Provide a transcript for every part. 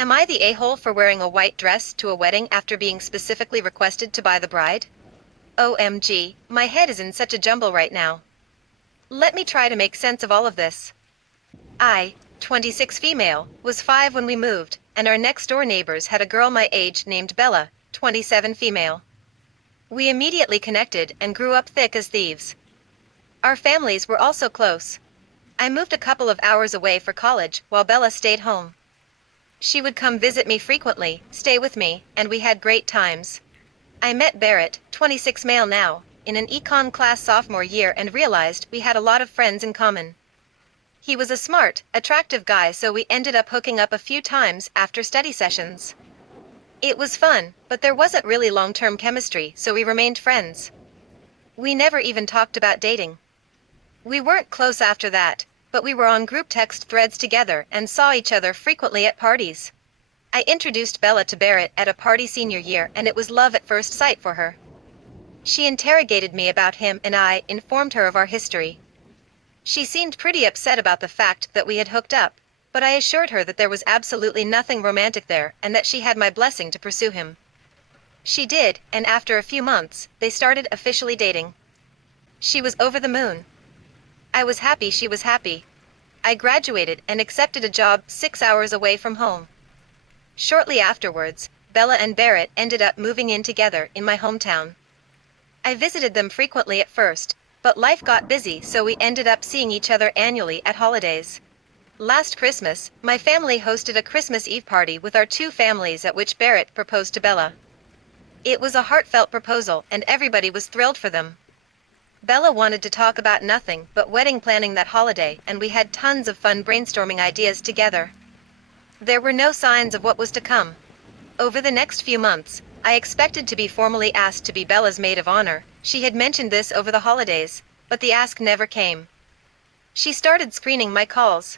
Am I the a-hole for wearing a white dress to a wedding after being specifically requested to buy the bride? OMG, my head is in such a jumble right now. Let me try to make sense of all of this. I, 26 female, was 5 when we moved, and our next-door neighbors had a girl my age named Bella, 27 female. We immediately connected and grew up thick as thieves. Our families were also close. I moved a couple of hours away for college while Bella stayed home. She would come visit me frequently, stay with me, and we had great times. I met Barrett, 26 male now, in an econ class sophomore year and realized we had a lot of friends in common. He was a smart, attractive guy, so we ended up hooking up a few times after study sessions. It was fun, but there wasn't really long-term chemistry, so we remained friends. We never even talked about dating. We weren't close after that, but we were on group text threads together and saw each other frequently at parties. I introduced Bella to Barrett at a party senior year, and it was love at first sight for her. She interrogated me about him and I informed her of our history. She seemed pretty upset about the fact that we had hooked up, but I assured her that there was absolutely nothing romantic there and that she had my blessing to pursue him. She did, and after a few months, they started officially dating. She was over the moon. I was happy she was happy. I graduated and accepted a job 6 hours away from home. Shortly afterwards, Bella and Barrett ended up moving in together in my hometown. I visited them frequently at first, but life got busy, so we ended up seeing each other annually at holidays. Last Christmas, my family hosted a Christmas Eve party with our two families at which Barrett proposed to Bella. It was a heartfelt proposal and everybody was thrilled for them. Bella wanted to talk about nothing but wedding planning that holiday, and we had tons of fun brainstorming ideas together. There were no signs of what was to come. Over the next few months, I expected to be formally asked to be Bella's maid of honor. She had mentioned this over the holidays, but the ask never came. She started screening my calls.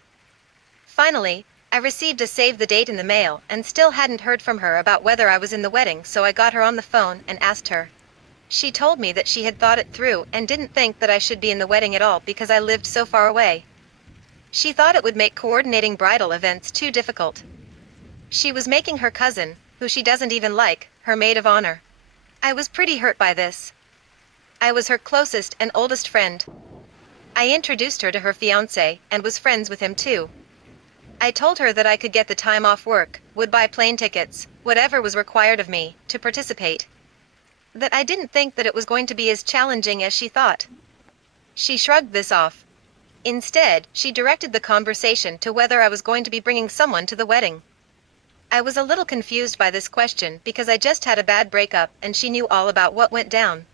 Finally, I received a save the date in the mail and still hadn't heard from her about whether I was in the wedding, so I got her on the phone and asked her. She told me that she had thought it through and didn't think that I should be in the wedding at all because I lived so far away. She thought it would make coordinating bridal events too difficult. She was making her cousin, who she doesn't even like, her maid of honor. I was pretty hurt by this. I was her closest and oldest friend. I introduced her to her fiancé and was friends with him too. I told her that I could get the time off work, would buy plane tickets, whatever was required of me, to participate. That I didn't think that it was going to be as challenging as she thought. She shrugged this off. Instead, she directed the conversation to whether I was going to be bringing someone to the wedding. I was a little confused by this question because I just had a bad breakup and she knew all about what went down.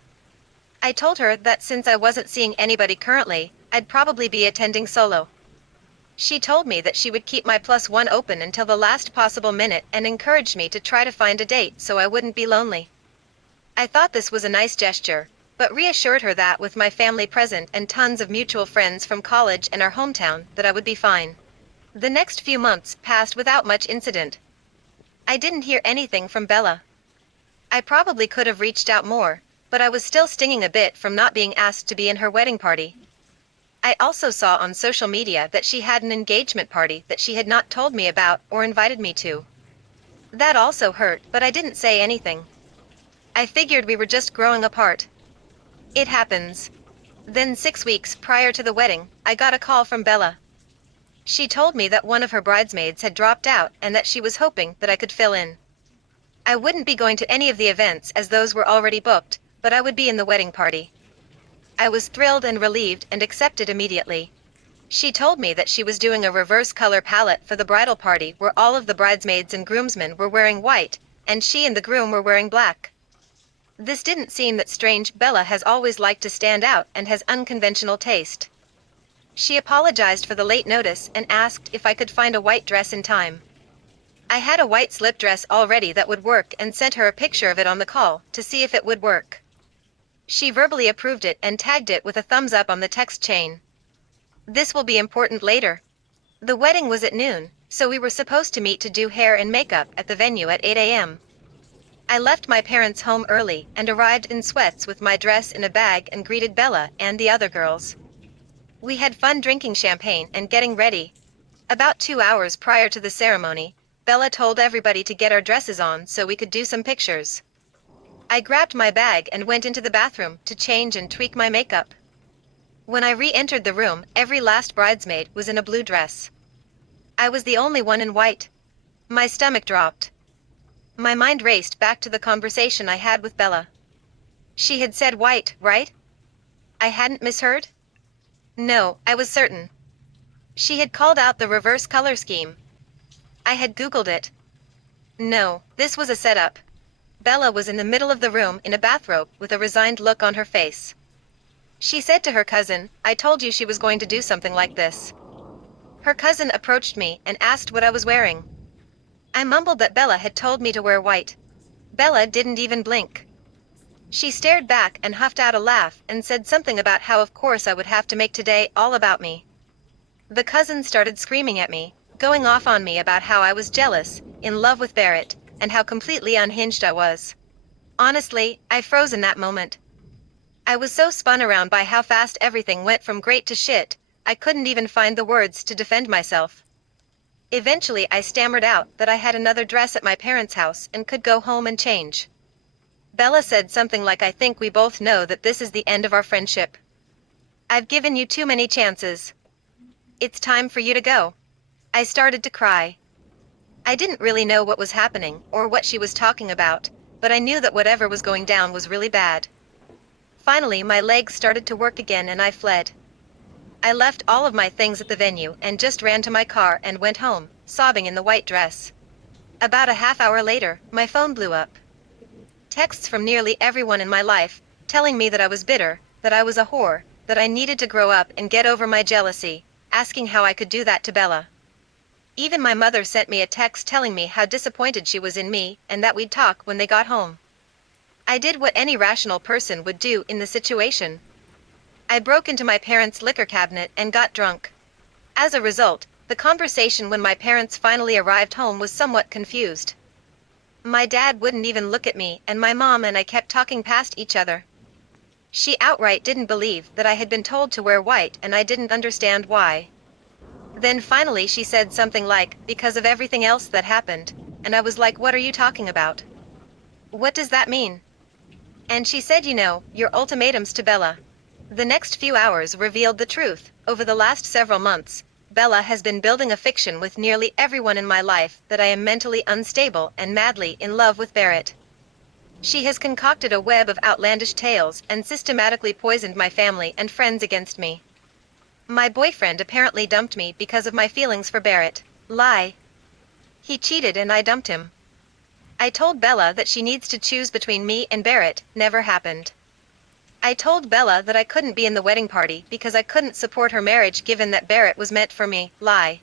I told her that since I wasn't seeing anybody currently, I'd probably be attending solo. She told me that she would keep my +1 open until the last possible minute and encouraged me to try to find a date so I wouldn't be lonely. I thought this was a nice gesture, but reassured her that with my family present and tons of mutual friends from college and our hometown, that I would be fine. The next few months passed without much incident. I didn't hear anything from Bella. I probably could have reached out more, but I was still stinging a bit from not being asked to be in her wedding party. I also saw on social media that she had an engagement party that she had not told me about or invited me to. That also hurt, but I didn't say anything. I figured we were just growing apart. It happens. Then 6 weeks prior to the wedding, I got a call from Bella. She told me that one of her bridesmaids had dropped out and that she was hoping that I could fill in. I wouldn't be going to any of the events as those were already booked, but I would be in the wedding party. I was thrilled and relieved and accepted immediately. She told me that she was doing a reverse color palette for the bridal party where all of the bridesmaids and groomsmen were wearing white, and she and the groom were wearing black. This didn't seem that strange. Bella has always liked to stand out and has unconventional taste. She apologized for the late notice and asked if I could find a white dress in time. I had a white slip dress already that would work and sent her a picture of it on the call to see if it would work. She verbally approved it and tagged it with a thumbs up on the text chain. This will be important later. The wedding was at noon, so we were supposed to meet to do hair and makeup at the venue at 8 a.m. I left my parents' home early and arrived in sweats with my dress in a bag and greeted Bella and the other girls. We had fun drinking champagne and getting ready. About 2 hours prior to the ceremony, Bella told everybody to get our dresses on so we could do some pictures. I grabbed my bag and went into the bathroom to change and tweak my makeup. When I re-entered the room, every last bridesmaid was in a blue dress. I was the only one in white. My stomach dropped. My mind raced back to the conversation I had with Bella. She had said white, right? I hadn't misheard? No, I was certain. She had called out the reverse color scheme. I had Googled it. No, this was a setup. Bella was in the middle of the room in a bathrobe with a resigned look on her face. She said to her cousin, "I told you she was going to do something like this." Her cousin approached me and asked what I was wearing. I mumbled that Bella had told me to wear white. Bella didn't even blink. She stared back and huffed out a laugh and said something about how of course I would have to make today all about me. The cousin started screaming at me, going off on me about how I was jealous, in love with Barrett, and how completely unhinged I was. Honestly, I froze in that moment. I was so spun around by how fast everything went from great to shit, I couldn't even find the words to defend myself. Eventually I stammered out that I had another dress at my parents' house and could go home and change. Bella said something like, "I think we both know that this is the end of our friendship. I've given you too many chances. It's time for you to go." I started to cry. I didn't really know what was happening or what she was talking about, but I knew that whatever was going down was really bad. Finally, my legs started to work again and I fled. I left all of my things at the venue and just ran to my car and went home, sobbing in the white dress. About a half hour later, my phone blew up. Texts from nearly everyone in my life, telling me that I was bitter, that I was a whore, that I needed to grow up and get over my jealousy, asking how I could do that to Bella. Even my mother sent me a text telling me how disappointed she was in me and that we'd talk when they got home. I did what any rational person would do in the situation. I broke into my parents' liquor cabinet and got drunk. As a result, the conversation when my parents finally arrived home was somewhat confused. My dad wouldn't even look at me and my mom and I kept talking past each other. She outright didn't believe that I had been told to wear white and I didn't understand why. Then finally she said something like, "Because of everything else that happened," and I was like, "What are you talking about? What does that mean?" And she said, "You know, your ultimatums to Bella." The next few hours revealed the truth. Over the last several months, Bella has been building a fiction with nearly everyone in my life that I am mentally unstable and madly in love with Barrett. She has concocted a web of outlandish tales and systematically poisoned my family and friends against me. My boyfriend apparently dumped me because of my feelings for Barrett. Lie. He cheated and I dumped him. I told Bella that she needs to choose between me and Barrett. Never happened. I told Bella that I couldn't be in the wedding party because I couldn't support her marriage given that Barrett was meant for me. Lie.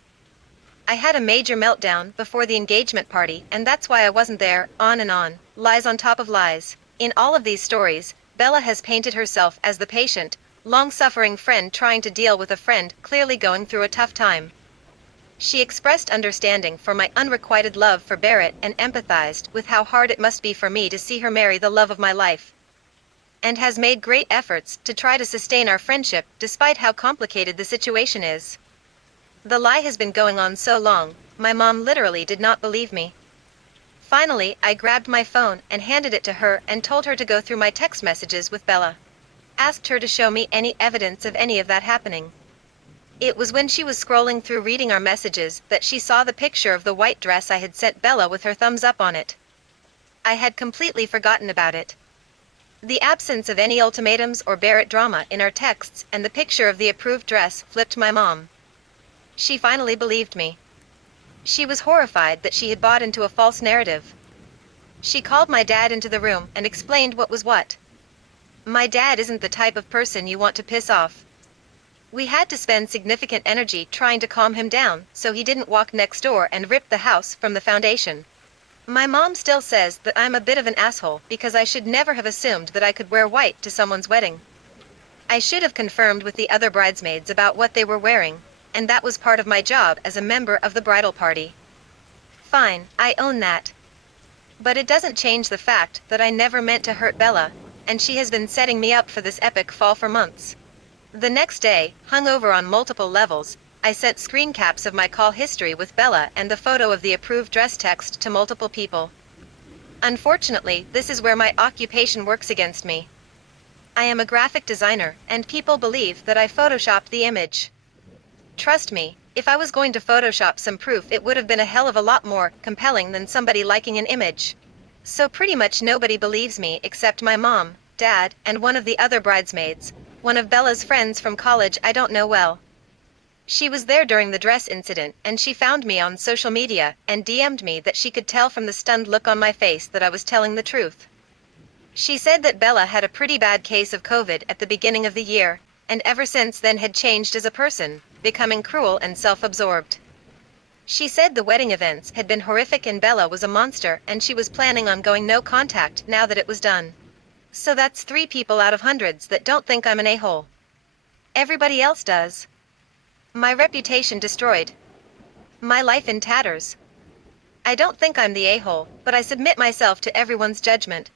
I had a major meltdown before the engagement party and that's why I wasn't there. On and on. Lies on top of lies. In all of these stories, Bella has painted herself as the patient, long-suffering friend trying to deal with a friend clearly going through a tough time. She expressed understanding for my unrequited love for Barrett and empathized with how hard it must be for me to see her marry the love of my life. And has made great efforts to try to sustain our friendship despite how complicated the situation is. The lie has been going on so long, my mom literally did not believe me. Finally, I grabbed my phone and handed it to her and told her to go through my text messages with Bella. Asked her to show me any evidence of any of that happening. It was when she was scrolling through reading our messages that she saw the picture of the white dress I had sent Bella with her thumbs up on it. I had completely forgotten about it. The absence of any ultimatums or Barrett drama in our texts and the picture of the approved dress flipped my mom. She finally believed me. She was horrified that she had bought into a false narrative. She called my dad into the room and explained what was what. My dad isn't the type of person you want to piss off. We had to spend significant energy trying to calm him down so he didn't walk next door and rip the house from the foundation. My mom still says that I'm a bit of an asshole because I should never have assumed that I could wear white to someone's wedding. I should have confirmed with the other bridesmaids about what they were wearing, and that was part of my job as a member of the bridal party. Fine, I own that. But it doesn't change the fact that I never meant to hurt Bella, and she has been setting me up for this epic fall for months. The next day, hungover on multiple levels, I sent screen caps of my call history with Bella and the photo of the approved dress text to multiple people. Unfortunately, this is where my occupation works against me. I am a graphic designer, and people believe that I photoshopped the image. Trust me, if I was going to Photoshop some proof, it would have been a hell of a lot more compelling than somebody liking an image. So pretty much nobody believes me except my mom, dad, and one of the other bridesmaids, one of Bella's friends from college I don't know well. She was there during the dress incident, and she found me on social media and DM'd me that she could tell from the stunned look on my face that I was telling the truth. She said that Bella had a pretty bad case of COVID at the beginning of the year, and ever since then had changed as a person, becoming cruel and self-absorbed. She said the wedding events had been horrific and Bella was a monster and she was planning on going no contact now that it was done. So that's 3 people out of hundreds that don't think I'm an a-hole. Everybody else does. My reputation destroyed. My life in tatters. I don't think I'm the a-hole, but I submit myself to everyone's judgment,